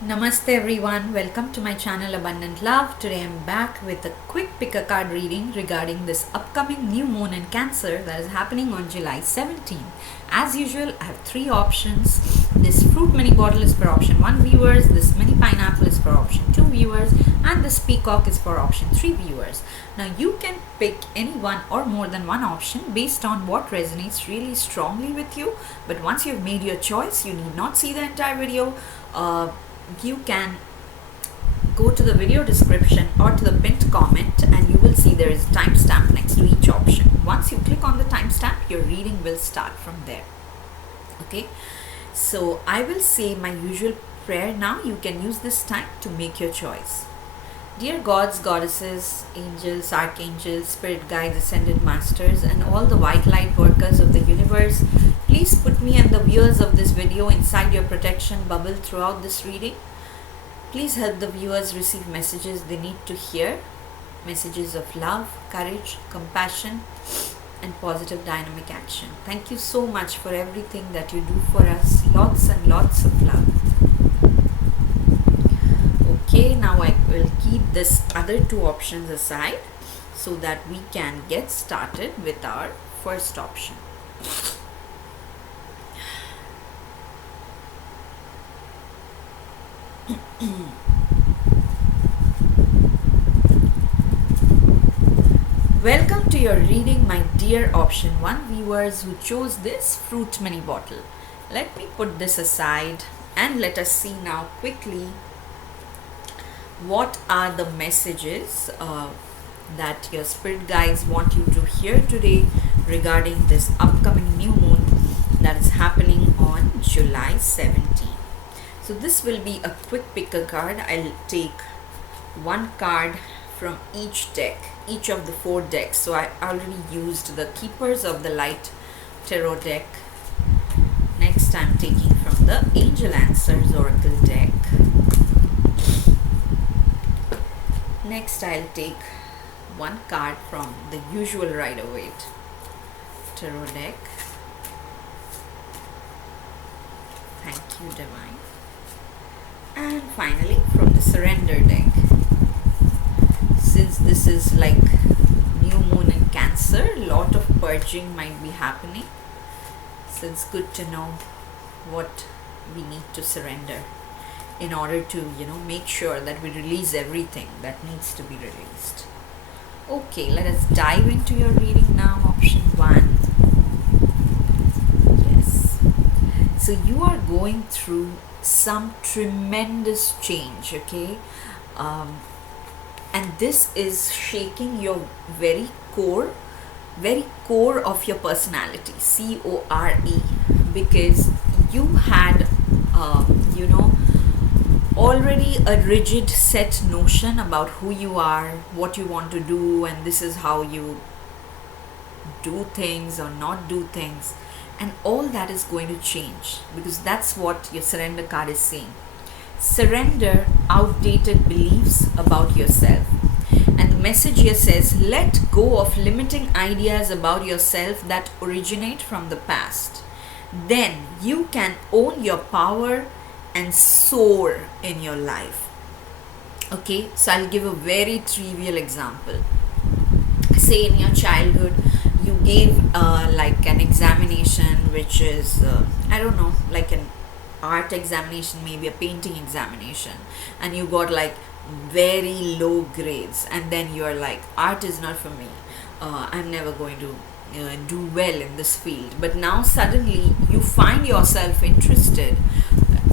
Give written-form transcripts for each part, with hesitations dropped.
Namaste everyone, welcome to my channel Abundant Love. Today I'm back with a quick pick a card reading regarding this upcoming new moon in Cancer that is happening on July 17. As usual, I have three options. This fruit mini bottle is for option 1 viewers, this mini pineapple is for option 2 viewers, and this peacock is for option 3 viewers. Now you can pick any one or more than one option based on what resonates really strongly with you. But once you've made your choice, you need not see the entire video. You can go to the video description or to the pinned comment and you will see there is a timestamp next to each option. Once you click on the timestamp, your reading will start from there. Okay, so I will say my usual prayer now. You can use this time to make your choice. Dear gods, goddesses, angels, archangels, spirit guides, ascended masters, and all the white light workers of the universe, please put me and the viewers of this video inside your protection bubble throughout this reading. Please help the viewers receive messages they need to hear, messages of love, courage, compassion, and positive dynamic action. Thank you so much for everything that you do for us. Lots and lots of love. Okay, now I will keep this other two options aside so that we can get started with our first option. Welcome to your reading, my dear option 1 viewers who chose this fruit mini bottle. Let me put this aside and let us see now quickly what are the messages that your spirit guides want you to hear today regarding this upcoming new moon that is happening on July 17. So this will be a quick picker card. I'll take one card from each deck, each of the 4 decks. So I already used the Keepers of the Light tarot deck. Next I'm taking from the Angel Answers Oracle deck. Next I'll take one card from the usual Rider-Waite tarot deck. Thank you, Divine. And finally from the Surrender deck. Since this is like new moon in Cancer, a lot of purging might be happening. So it's good to know what we need to surrender in order to, make sure that we release everything that needs to be released. Okay, let us dive into your reading now. Option 1. Yes. So you are going through some tremendous change, okay? And this is shaking your very core of your personality, CORE, because you had, already a rigid set notion about who you are, what you want to do, and this is how you do things or not do things. And all that is going to change because that's what your surrender card is saying. Surrender outdated beliefs about yourself. And the message here says, let go of limiting ideas about yourself that originate from the past. Then you can own your power and soar in your life. Okay, so I'll give a very trivial example. Say in your childhood, you gave like an examination which is, like an art examination, maybe a painting examination, and you got like very low grades, and then you're like, art is not for me, I'm never going to do well in this field. But now suddenly you find yourself interested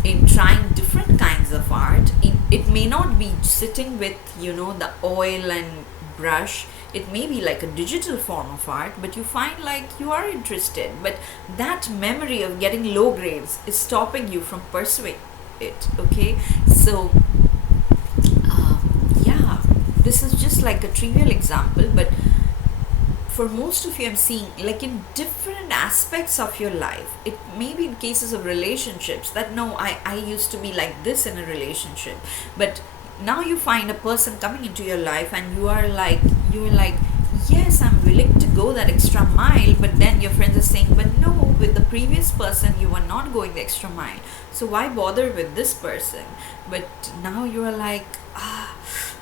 in trying different kinds of art. It may not be sitting with the oil and brush, it may be like a digital form of art, but you find like you are interested, but that memory of getting low grades is stopping you from pursuing it. Okay, so this is just like a trivial example, but for most of you I'm seeing like in different aspects of your life. It may be in cases of relationships that no, I used to be like this in a relationship, but now you find a person coming into your life and you're like, yes, I'm willing to go that extra mile, but then your friends are saying, but no, with the previous person you were not going the extra mile, so why bother with this person? But now you are like,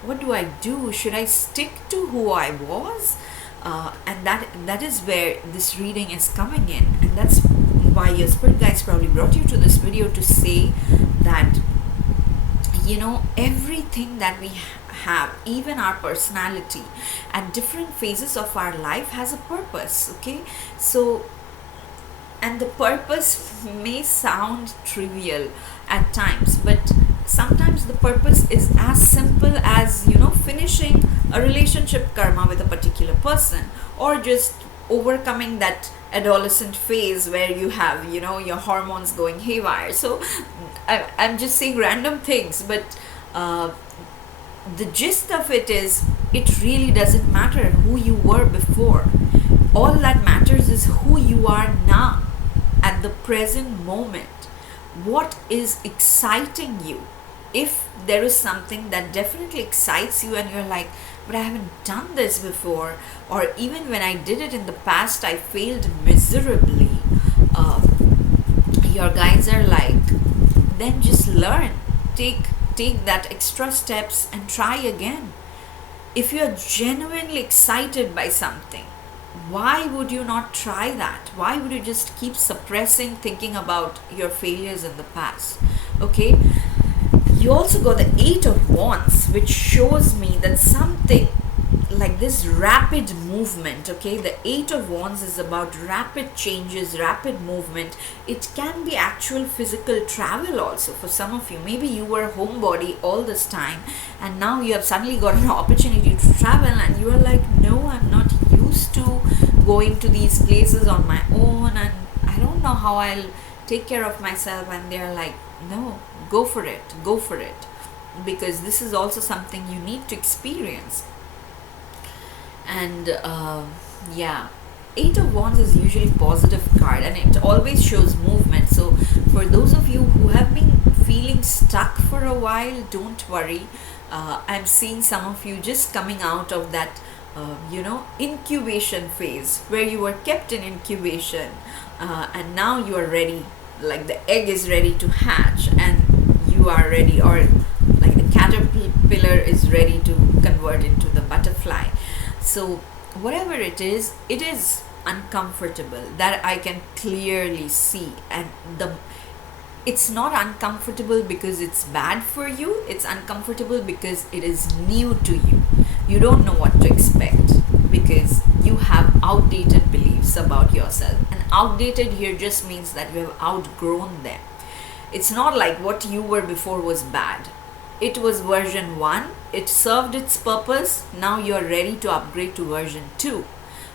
what do I do? Should I stick to who I was? And that is where this reading is coming in, and that's why your spirit guides probably brought you to this video to say that, everything that we have, even our personality at different phases of our life, has a purpose. Okay, so, and the purpose may sound trivial at times, but sometimes the purpose is as simple as, finishing a relationship karma with a particular person, or just overcoming that adolescent phase where you have, your hormones going haywire. So I'm just saying random things, but the gist of it is, it really doesn't matter who you were before. All that matters is who you are now, at the present moment. What is exciting you? If there is something that definitely excites you and you're like, but I haven't done this before, or even when I did it in the past I failed miserably, your guides are like, then just learn, take that extra steps and try again. If you're genuinely excited by something, why would you not try that? Why would you just keep suppressing thinking about your failures in the past? Okay, you also got the Eight of Wands, which shows me that something like this rapid movement. Okay, the Eight of Wands is about rapid changes, rapid movement. It can be actual physical travel also for some of you. Maybe you were a homebody all this time and now you have suddenly got an opportunity to travel, and you are like, no, I'm not used to going to these places on my own, and I don't know how I'll take care of myself. And they're like, no, go for it, because this is also something you need to experience. And Eight of Wands is usually positive card, and it always shows movement. So for those of you who have been feeling stuck for a while, don't worry. I'm seeing some of you just coming out of that incubation phase where you were kept in incubation, and now you are ready, like the egg is ready to hatch and you are ready, or like the caterpillar is ready to convert into the butterfly. So whatever it is uncomfortable, that I can clearly see. And it's not uncomfortable because it's bad for you, it's uncomfortable because it is new to you. You don't know what to expect because you have outdated beliefs about yourself, and outdated here just means that you have outgrown them. It's not like what you were before was bad. It was version 1, it served its purpose, now you're ready to upgrade to version 2.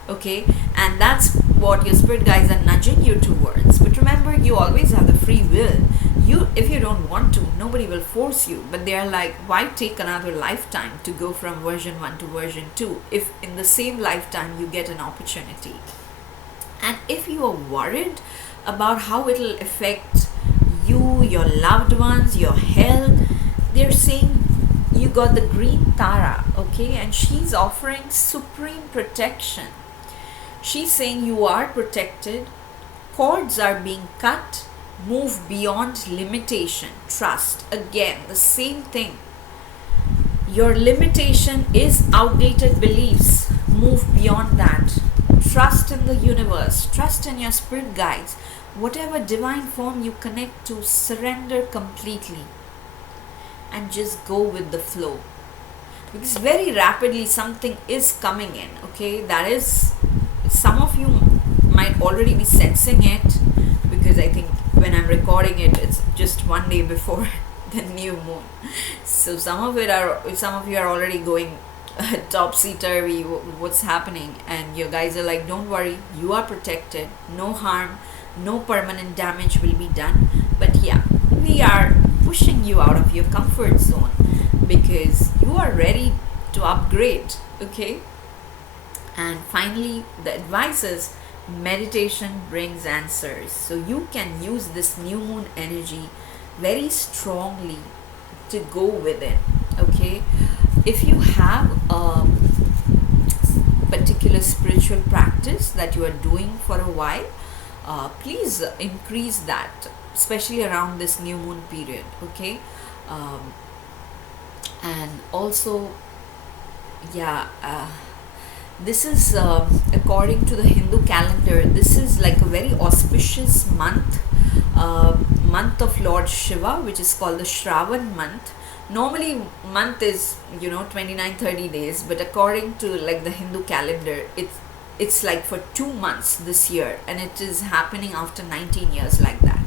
Okay, and that's what your spirit guides are nudging you towards. But remember, you always have the free will. If you don't want to, nobody will force you, but they are like, why take another lifetime to go from version 1 to version 2 if in the same lifetime you get an opportunity? And if you are worried about how it will affect you, your loved ones, your health, they're saying you got the green Tara, okay, and she's offering supreme protection. She's saying you are protected, cords are being cut, move beyond limitation, trust. Again, the same thing. Your limitation is outdated beliefs. Move beyond that. Trust in the universe, trust in your spirit guides. Whatever divine form you connect to, surrender completely and just go with the flow. Because very rapidly something is coming in, okay? That is, some of you might already be sensing it, because I think when I'm recording it, it's just one day before the new moon. So some of you are already going topsy-turvy, what's happening, and your guys are like, don't worry, you are protected, no harm, no permanent damage will be done. But yeah, we are pushing you out of your comfort zone because you are ready to upgrade, okay? And finally, the advice is meditation brings answers. So you can use this new moon energy very strongly to go within, okay? If you have particular spiritual practice that you are doing for a while, please increase that, especially around this new moon period. Okay. um, and also, yeah, this is according to the Hindu calendar, this is like a very auspicious month, month of Lord Shiva, which is called the Shravan month. Normally month is 29-30 days, but according to like the Hindu calendar, it's like for 2 months this year, and it is happening after 19 years, like that.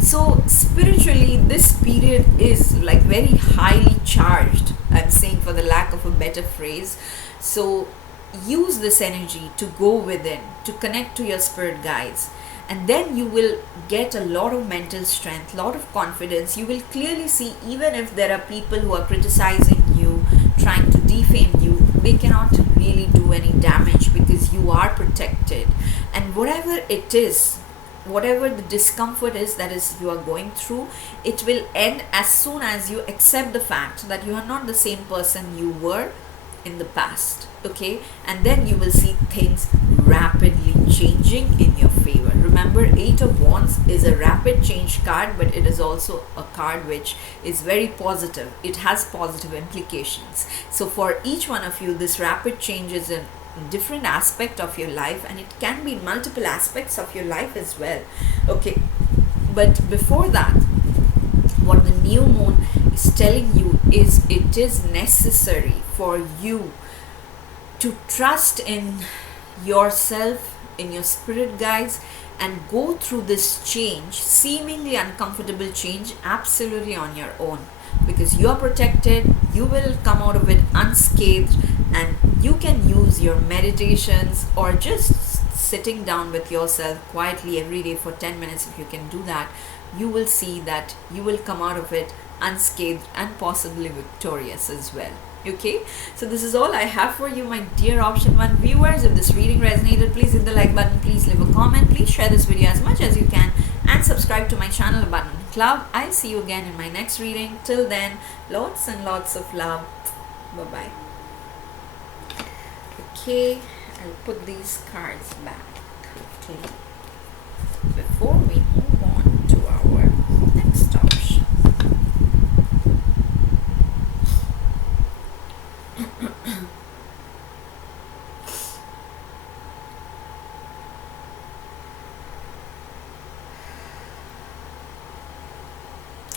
So spiritually, this period is like very highly charged, I'm saying, for the lack of a better phrase. So use this energy to go within, to connect to your spirit guides, and then you will get a lot of mental strength, lot of confidence. You will clearly see, even if there are people who are criticizing you, trying to defame you, they cannot really do any damage, because you are protected. And whatever it is, whatever the discomfort is that is you are going through, it will end as soon as you accept the fact that you are not the same person you were in the past. Okay. And then you will see things rapidly changing in your favor. Remember, 8 of Wands is a rapid change card, but it is also a card which is very positive. It has positive implications. So for each one of you, this rapid change is in different aspect of your life, and it can be in multiple aspects of your life as well. Okay. But before that, what the new moon is telling you is, it is necessary for you to trust in yourself, in your spirit guides, and go through this change, seemingly uncomfortable change, absolutely on your own, because you are protected. You will come out of it unscathed, and you can use your meditations or just sitting down with yourself quietly every day for 10 minutes. If you can do that, you will see that you will come out of it unscathed and possibly victorious as well. Okay, so this is all I have for you, my dear option 1 viewers. If this reading resonated, please hit the like button, please leave a comment, please share this video as much as you can, and subscribe to my channel, Button Club. I'll see you again in my next reading. Till then, lots and lots of love. Bye bye. Okay, I'll put these cards back. Okay, before we move on to our next option.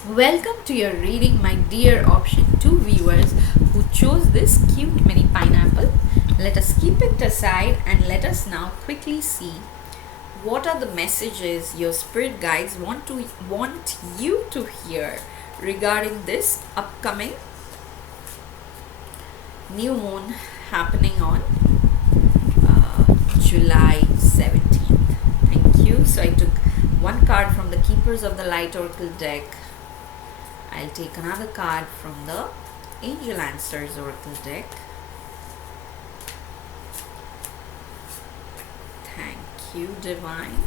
Welcome to your reading, my dear option 2 viewers who chose this cute mini pineapple. Let us keep it aside and let us now quickly see what are the messages your spirit guides want you to hear regarding this upcoming new moon happening on July 17th. Thank you. So I took one card from the Keepers of the Light Oracle deck. I'll take another card from the Angel Answers Oracle deck. Thank you, Divine.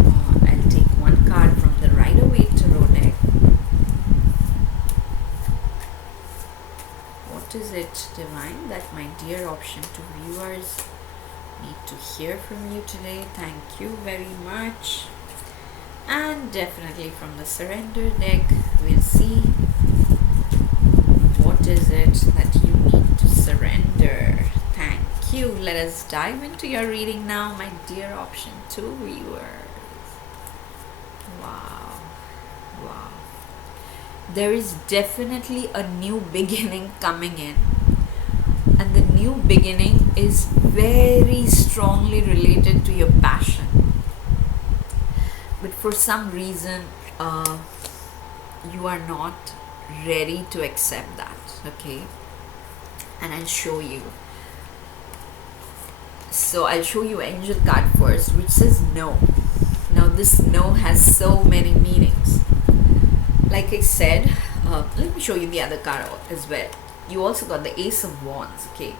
I'll take one card from the Rider-Waite Tarot deck. What is it, Divine, that my dear option 2 viewers need to hear from you today? Thank you very much. And definitely from the Surrender deck, we'll see what is it that you need to surrender. Thank you. Let us dive into your reading now, my dear option 2 viewers. Wow. Wow. There is definitely a new beginning coming in. And the new beginning is very strongly related to your passion. But for some reason, you are not ready to accept that. Okay. And I'll show you. So I'll show you Angel card first, which says no. Now this no has so many meanings. Like I said, let me show you the other card as well. You also got the Ace of Wands. Okay.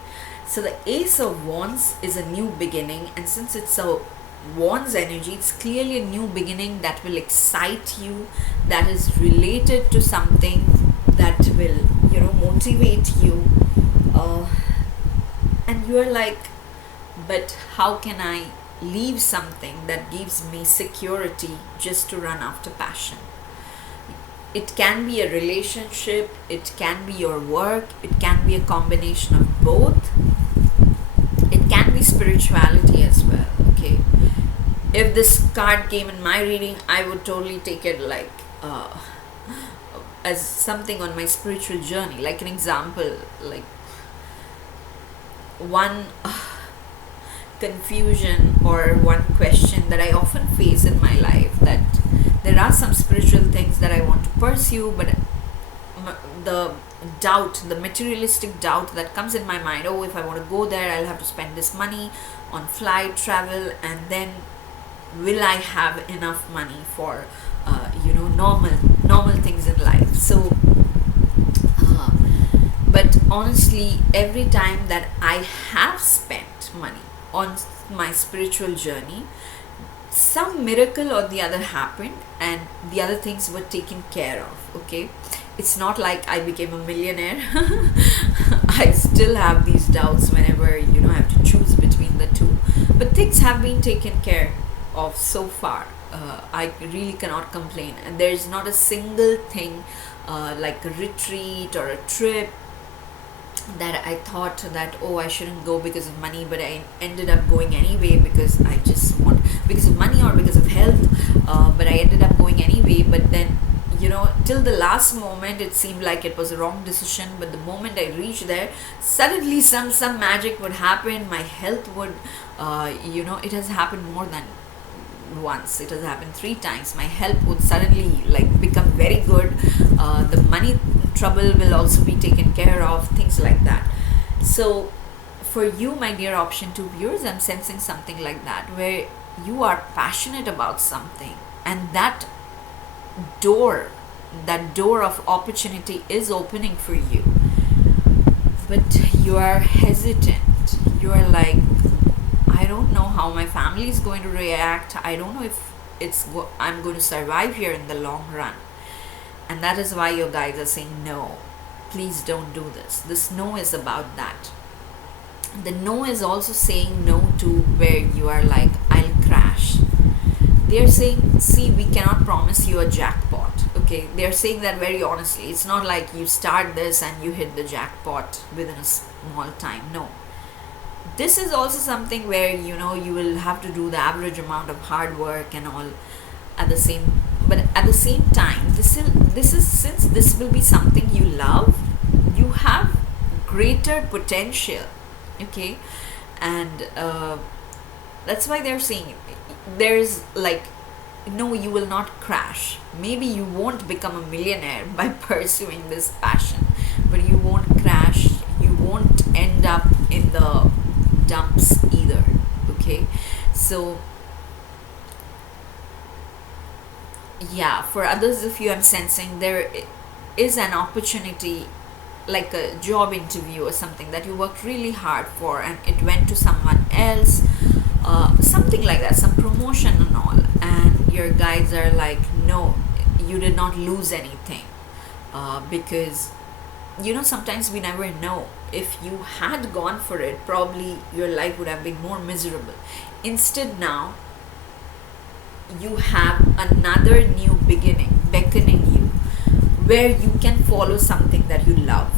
So the Ace of Wands is a new beginning, and since it's a Wands energy, it's clearly a new beginning that will excite you, that is related to something that will motivate you. And you're like, but how can I leave something that gives me security just to run after passion? It can be a relationship, it can be your work, it can be a combination of both, it can be spirituality as well. Okay, if this card came in my reading, I would totally take it like as something on my spiritual journey. Like an example, like one confusion or one question that I often face in my life, that there are some spiritual things that I want to pursue, but the doubt, the materialistic doubt that comes in my mind, oh, if I want to go there, I'll have to spend this money on flight travel, and then will I have enough money for normal things in life? So but honestly, every time that I have spent money on my spiritual journey, some miracle or the other happened, and the other things were taken care of. Okay, it's not like I became a millionaire. I still have these doubts whenever I have to choose between the two, but things have been taken care of so far. I really cannot complain, and there's not a single thing like a retreat or a trip that I thought that, oh, I shouldn't go because of money, but I ended up going anyway because I just want, because of money or because of health, but I ended up going anyway. But then till the last moment it seemed like it was a wrong decision, but the moment I reached there, suddenly some magic would happen. My health would it has happened more than once, it has happened 3 times. My health would suddenly like become very good. The money trouble will also be taken care of, things like that. So for you, my dear option 2 viewers, I'm sensing something like that, where you are passionate about something, and that door of opportunity is opening for you, but you are hesitant. You are like, I don't know how my family is going to react. I don't know if I'm going to survive here in the long run. And that is why your guides are saying, no, please don't do this. This no is about that. The no is also saying no to where you are like, I'll crash. They're saying, see, we cannot promise you a jackpot. Okay, they're saying that very honestly. It's not like you start this and you hit the jackpot within a small time. No. This is also something where you will have to do the average amount of hard work and all at the same time, this is since this will be something you love, you have greater potential. Okay, and that's why they're saying there's like, no, you will not crash. Maybe you won't become a millionaire by pursuing this passion, but you won't crash, you won't end up in the dumps either. Okay, so yeah, for others of you, I'm sensing there is an opportunity, like a job interview or something that you worked really hard for and it went to someone else, something like that, some promotion and all, and your guides are like, no, you did not lose anything, because sometimes we never know. If you had gone for it, probably your life would have been more miserable. Instead, now you have another new beginning beckoning you, where you can follow something that you love.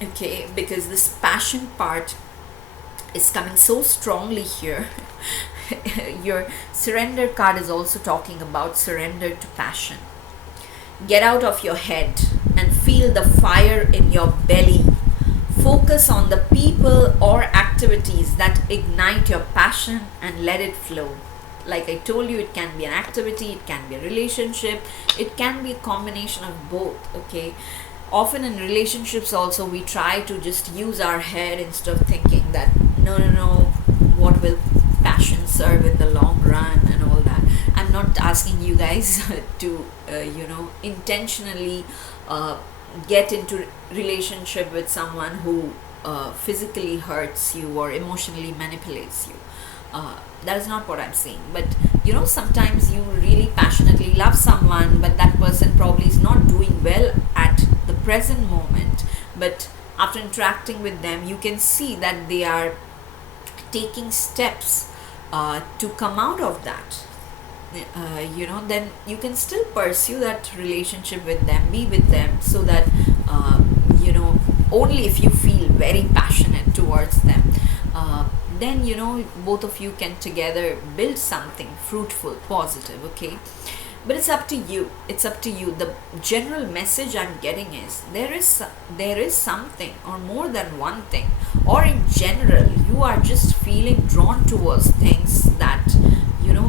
Okay, because this passion part is coming so strongly here. Your surrender card is also talking about surrender to passion. Get out of your head and feel the fire in your belly. Focus on the people or activities that ignite your passion and let it flow. Like I told you, it can be an activity, it can be a relationship, it can be a combination of both. Okay, often in relationships also we try to just use our head instead of thinking that no, what will passion serve in the long run and all that. I'm not asking you guys to intentionally get into relationship with someone who physically hurts you or emotionally manipulates you. That is not what I'm saying. But sometimes you really passionately love someone, but that person probably is not doing well at the present moment. But after interacting with them, you can see that they are taking steps to come out of that. Then you can still pursue that relationship with them, be with them, so that only if you feel very passionate towards them, then both of you can together build something fruitful, positive. Okay, but it's up to you. It's up to you. The general message I'm getting is there is something, or more than one thing, or in general you are just feeling drawn towards things that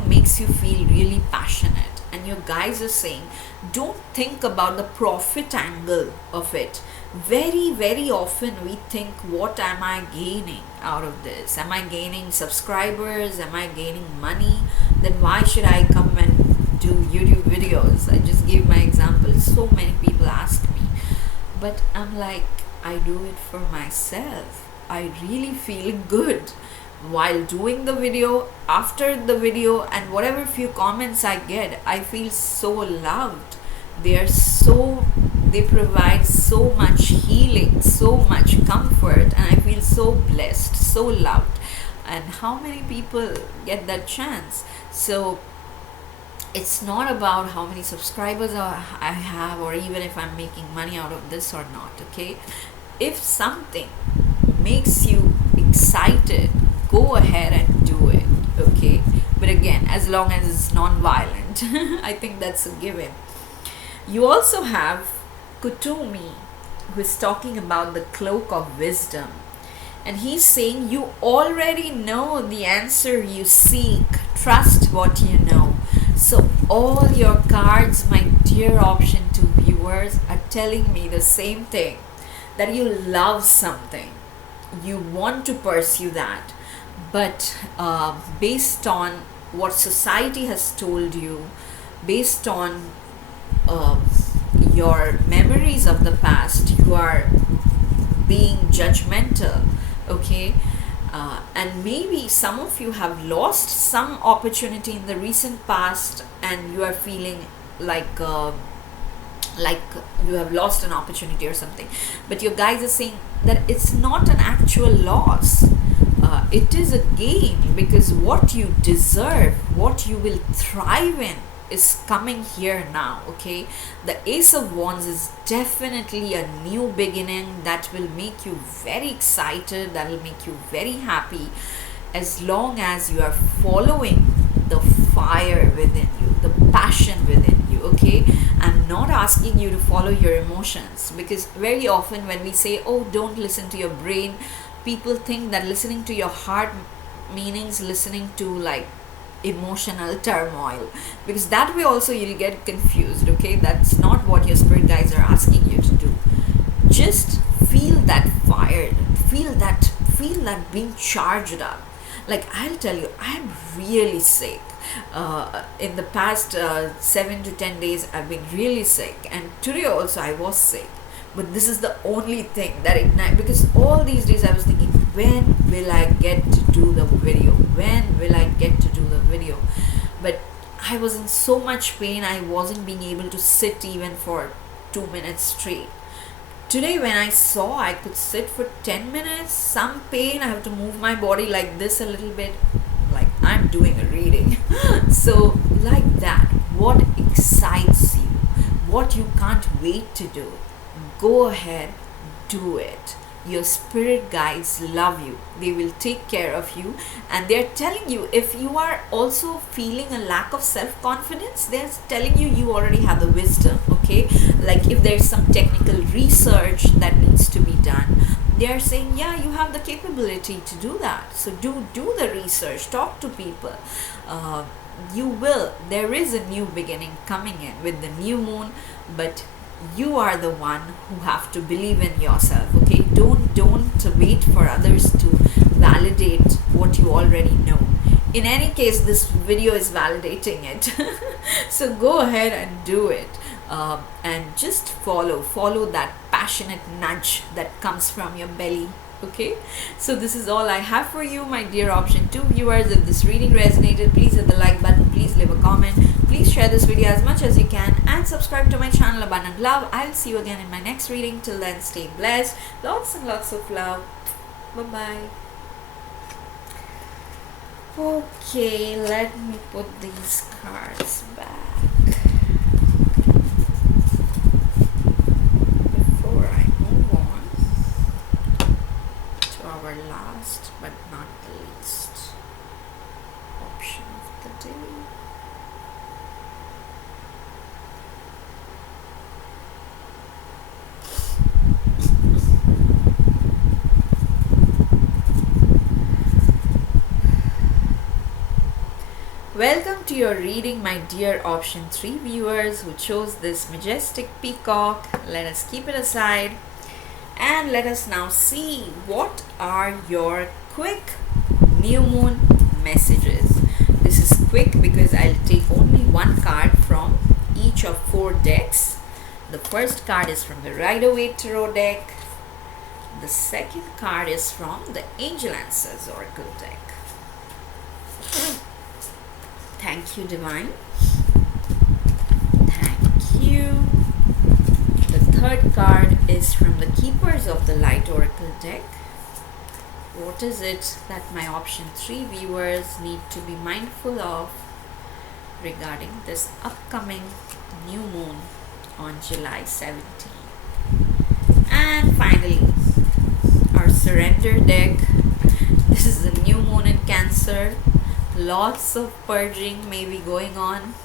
makes you feel really passionate, and your guys are saying don't think about the profit angle of it. Very, very often we think, what am I gaining out of this? Am I gaining subscribers? Am I gaining money? Then why should I come and do YouTube videos? I just gave my example. So many people ask me, but I'm like, I do it for myself. I really feel good while doing the video, after the video, and whatever few comments I get, I feel so loved. They provide so much healing, so much comfort, and I feel so blessed, so loved. And how many people get that chance? So it's not about how many subscribers I have, or even if I'm making money out of this or not. Okay, if something makes you excited, go ahead and do it. Okay, but again, as long as it's non-violent, I think that's a given. You also have Kutumi, who is talking about the cloak of wisdom, and he's saying you already know the answer you seek. Trust what you know. So all your cards, my dear option 2 viewers, are telling me the same thing, that you love something, you want to pursue that, but based on what society has told you, based on your memories of the past, you are being judgmental. Okay, and maybe some of you have lost some opportunity in the recent past, and you are feeling like you have lost an opportunity or something, but your guys are saying that it's not an actual loss. It is a gain, because what you deserve, what you will thrive in, is coming here now. Okay, the Ace of Wands is definitely a new beginning that will make you very excited, that will make you very happy, as long as you are following the fire within you, the passion within you. Okay, I'm not asking you to follow your emotions, because very often when we say, oh, don't listen to your brain, people think that listening to your heart means listening to like emotional turmoil, because that way also you'll get confused. Okay, that's not what your spirit guides are asking you to do. Just feel that fire, feel that being charged up. Like, I'll tell you, I'm really sick. In the past 7 to 10 days I've been really sick, and today also I was sick, but this is the only thing that ignites, because all these days I was thinking, when will I get to do the video, when will I get to do the video? But I was in so much pain, I wasn't being able to sit even for 2 minutes straight. Today when I saw I could sit for 10 minutes, some pain, I have to move my body like this a little bit, like I'm doing a reading. So like that, what excites you, what you can't wait to do, go ahead, do it. Your spirit guides love you, they will take care of you, and they're telling you, if you are also feeling a lack of self-confidence, they're telling you you already have the wisdom. Okay, like if there's some technical research that needs to be done, they're saying, yeah, you have the capability to do that, so do the research, talk to people. You will, there is a new beginning coming in with the new moon, but you are the one who have to believe in yourself. Okay, don't wait for others to validate what you already know. In any case, this video is validating it. So go ahead and do it, and just follow that passionate nudge that comes from your belly. Okay, so this is all I have for you, my dear option 2 viewers. If this reading resonated, please hit the like button, please leave a comment, please share this video as much as you can, and subscribe to my channel Abundant Love. I'll see you again in my next reading. Till then, stay blessed, lots and lots of love. Bye bye. Okay, let me put these cards back before I move on to our last but not the least option of the day. Welcome to your reading, my dear option 3 viewers who chose this majestic peacock. Let us keep it aside and let us now see what are your quick new moon messages. This is quick because I'll take only one card from each of 4 decks. The first card is from the Rider-Waite Tarot deck. The second card is from the Angel Answers Oracle deck. Thank you, Divine. Thank you. The third card is from the Keepers of the Light Oracle deck. What is it that my option 3 viewers need to be mindful of regarding this upcoming new moon on July 17? And finally, our Surrender deck. This is the new moon in Cancer. Lots of purging may be going on,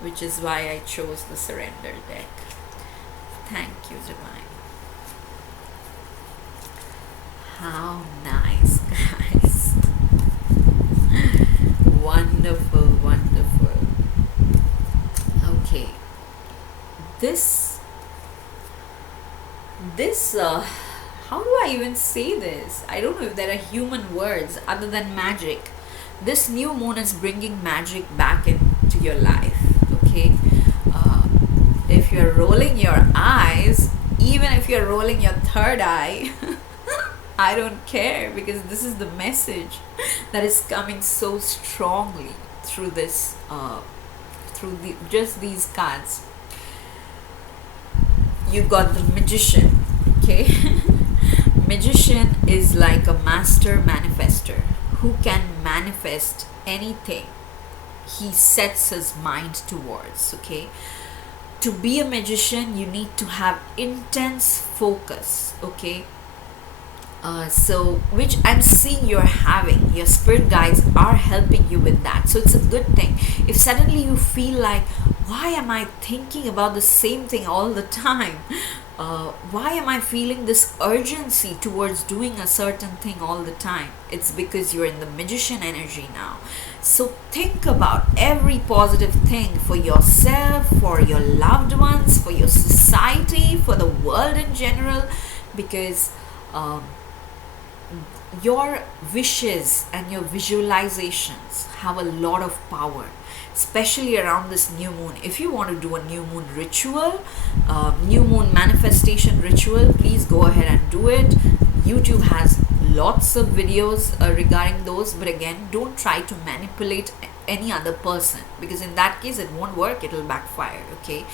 which is why I chose the Surrender deck. Thank you, Divine. How nice, guys. Wonderful, wonderful. Okay. This how do I even say this? I don't know if there are human words other than magic. This new moon is bringing magic back into your life. Okay, if you're rolling your eyes, even if you're rolling your third eye, I don't care, because this is the message that is coming so strongly through this, just these cards. You got the Magician. Okay, Magician is like a master manifester who can manifest anything he sets his mind towards. Okay, to be a magician you need to have intense focus. Okay, so which I'm seeing you're having. Your spirit guides are helping you with that, so it's a good thing. If suddenly you feel like, why am I thinking about the same thing all the time? Why am I feeling this urgency towards doing a certain thing all the time? It's because you're in the Magician energy now. So think about every positive thing for yourself, for your loved ones, for your society, for the world in general, because your wishes and your visualizations have a lot of power, especially around this new moon. If you want to do a new moon ritual, new moon manifestation ritual, please go ahead and do it. YouTube has lots of videos regarding those, but again, don't try to manipulate any other person, because in that case it won't work, it will backfire. Okay,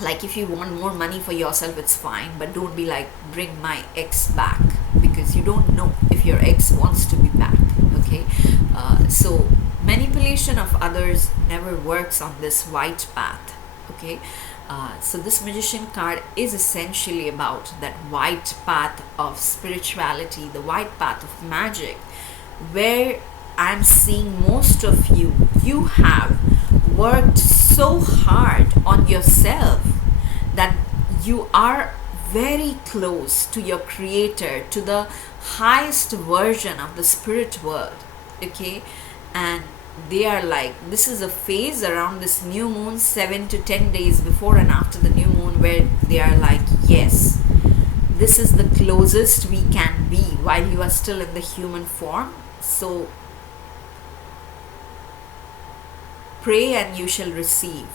like if you want more money for yourself, it's fine, but don't be like, bring my ex back, because you don't know if your ex wants to be back. Okay, so manipulation of others never works on this white path. Okay, so this Magician card is essentially about that white path of spirituality, the white path of magic, where I'm seeing most of you have worked so hard on yourself that you are very close to your creator, to the highest version of the spirit world. Okay, and they are like, this is a phase around this new moon, 7 to 10 days before and after the new moon, where they are like, yes, this is the closest we can be while you are still in the human form. So pray and you shall receive,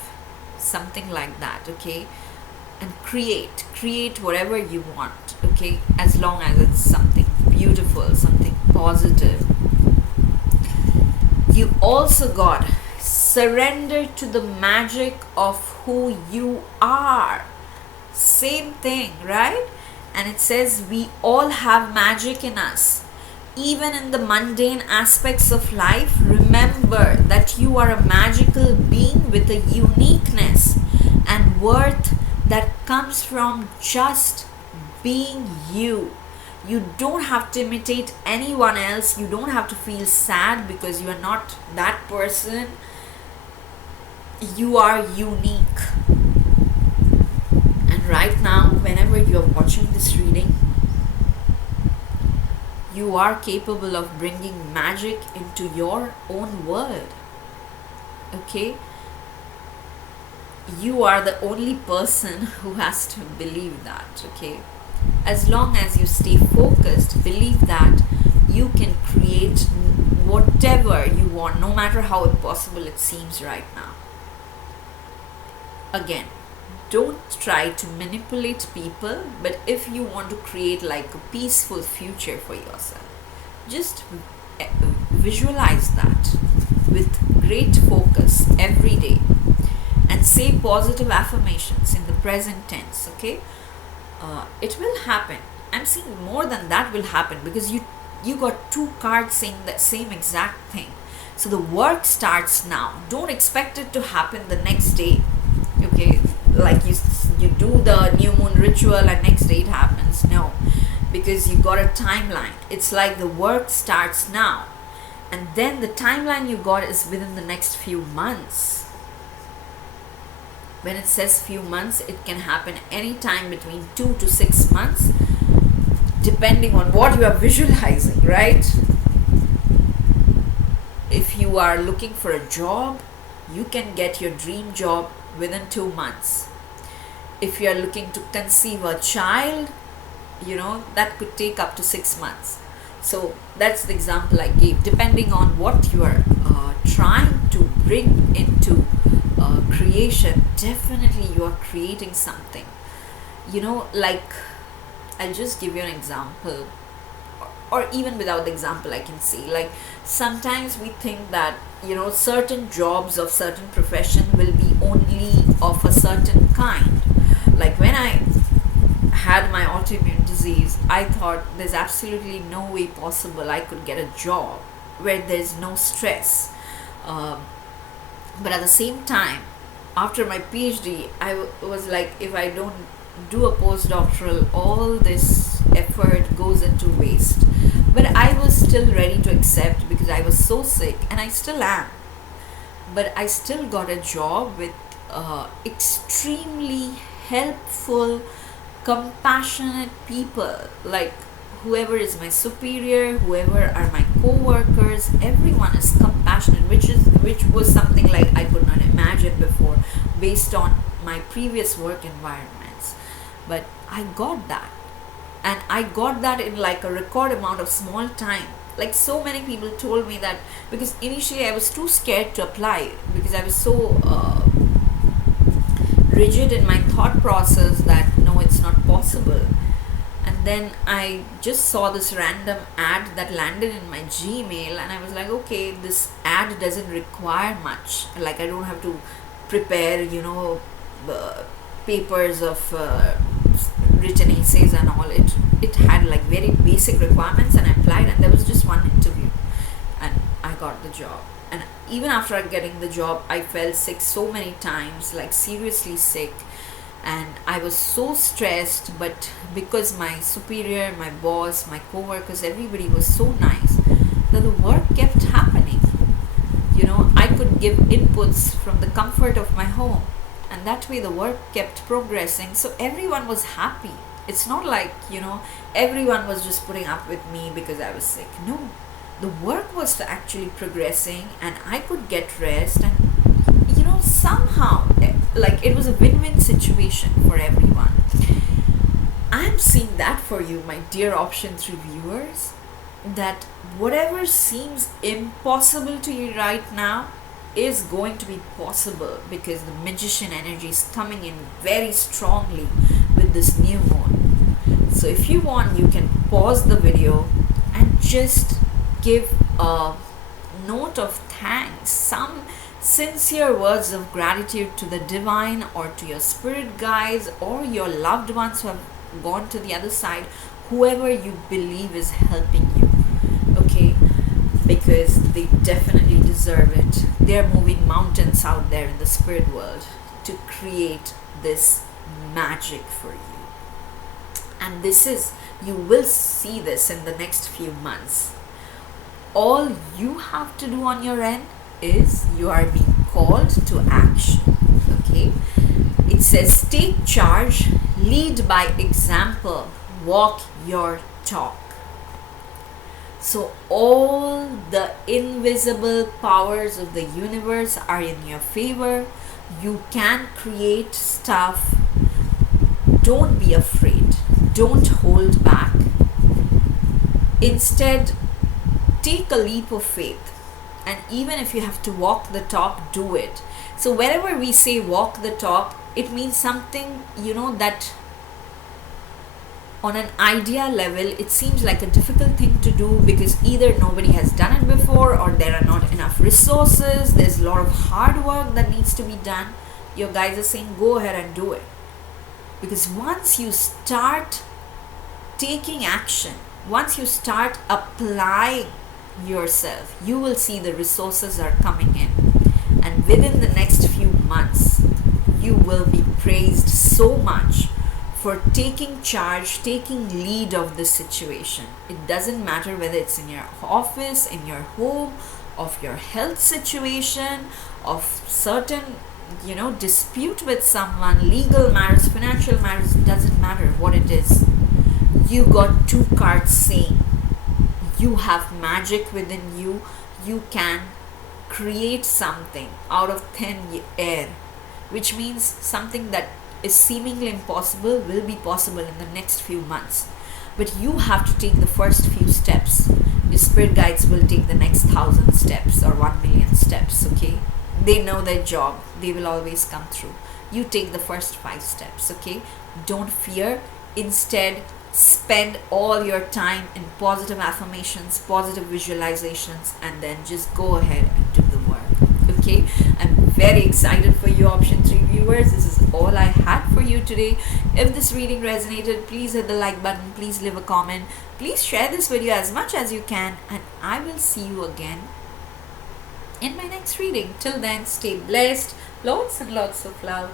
something like that. Okay, and create whatever you want, okay, as long as it's something beautiful, something positive. You also got surrender to the magic of who you are. Same thing, right? And it says we all have magic in us. Even in the mundane aspects of life, remember that you are a magical being with a uniqueness and worth that comes from just being you. You don't have to imitate anyone else. You don't have to feel sad because you are not that person. You are unique. And right now, whenever you are watching this reading, you are capable of bringing magic into your own world. Okay? You are the only person who has to believe that. Okay? As long as you stay focused, believe that you can create whatever you want, no matter how impossible it seems right now. Again, don't try to manipulate people, but if you want to create like a peaceful future for yourself, just visualize that with great focus every day and say positive affirmations in the present tense. Okay, it will happen. I'm seeing more than that will happen because you got two cards saying the same exact thing. So the work starts now. Don't expect it to happen the next day. Okay, like you do the new moon ritual and next day it happens. No, because you got a timeline. It's like the work starts now, and then the timeline you got is within the next few months. When it says few months, it can happen anytime between 2 to 6 months, depending on what you are visualizing, right? If you are looking for a job, you can get your dream job within 2 months. If you are looking to conceive a child, that could take up to 6 months. So that's the example I gave. Depending on what you are trying to bring into creation, definitely you are creating something. Like, I'll just give you an example, or even without the example, I can see, like, sometimes we think that certain jobs of certain profession will be only of a certain kind. Like, when I had my autoimmune disease, I thought there's absolutely no way possible I could get a job where there's no stress. But at the same time, after my PhD, I was like, if I don't do a postdoctoral, all this effort goes into waste. But I was still ready to accept because I was so sick, and I still am. But I still got a job with extremely helpful, compassionate people. Like, whoever is my superior, whoever are my co-workers, everyone is compassionate, which was something like I could not imagine before based on my previous work environments. But I got that, and I got that in like a record amount of small time. Like, so many people told me that, because initially I was too scared to apply because I was so rigid in my thought process that no, it's not possible. And then I just saw this random ad that landed in my Gmail, and I was like, okay, this ad doesn't require much. Like, I don't have to prepare, papers of written essays and all. It had like very basic requirements, and I applied, and there was just one interview, and I got the job. And even after getting the job, I felt sick so many times, like seriously sick, and I was so stressed. But because my superior, my boss, my co-workers, everybody was so nice, that the work kept happening. I could give inputs from the comfort of my home, and that way the work kept progressing. So everyone was happy. It's not like everyone was just putting up with me because I was sick. No, the work was actually progressing, and I could get rest, and somehow, like, it was a win-win situation for everyone. I'm seeing that for you, my dear option 3 viewers, that whatever seems impossible to you right now, is going to be possible because the magician energy is coming in very strongly with this new moon. So if you want, you can pause the video and just give a note of thanks, some sincere words of gratitude to the divine or to your spirit guides or your loved ones who have gone to the other side, whoever you believe is helping you, okay? Because they definitely deserve it. They're moving mountains out there in the spirit world to create this magic for you. And you will see this in the next few months. All you have to do on your end is you are being called to action, okay? It says take charge, lead by example, walk your talk. So all the invisible powers of the universe are in your favor. You can create stuff. Don't be afraid. Don't hold back. Instead, take a leap of faith. And even if you have to walk the talk, do it. So wherever we say walk the talk, it means something, that on an idea level, it seems like a difficult thing to do because either nobody has done it before or there are not enough resources. There's a lot of hard work that needs to be done. Your guys are saying, go ahead and do it. Because once you start taking action, once you start applying yourself, you will see the resources are coming in. And within the next few months, you will be praised so much for taking charge, taking lead of the situation. It doesn't matter whether it's in your office, in your home, of your health situation, of certain, dispute with someone, legal matters, financial matters, it doesn't matter what it is. You got two cards saying you have magic within you. You can create something out of thin air, which means something that is seemingly impossible will be possible in the next few months. But you have to take the first few steps. Your spirit guides will take the next 1,000 steps or 1,000,000 steps, okay? They know their job. They will always come through. You take the first 5 steps, okay? Don't fear. Instead, spend all your time in positive affirmations, positive visualizations, and then just go ahead and do the work, okay? I'm very excited for you, option 3 viewers. This is all I had for you today. If this reading resonated, please hit the like button, please leave a comment, please share this video as much as you can, and I will see you again in my next reading. Till then, stay blessed. Lots and lots of love.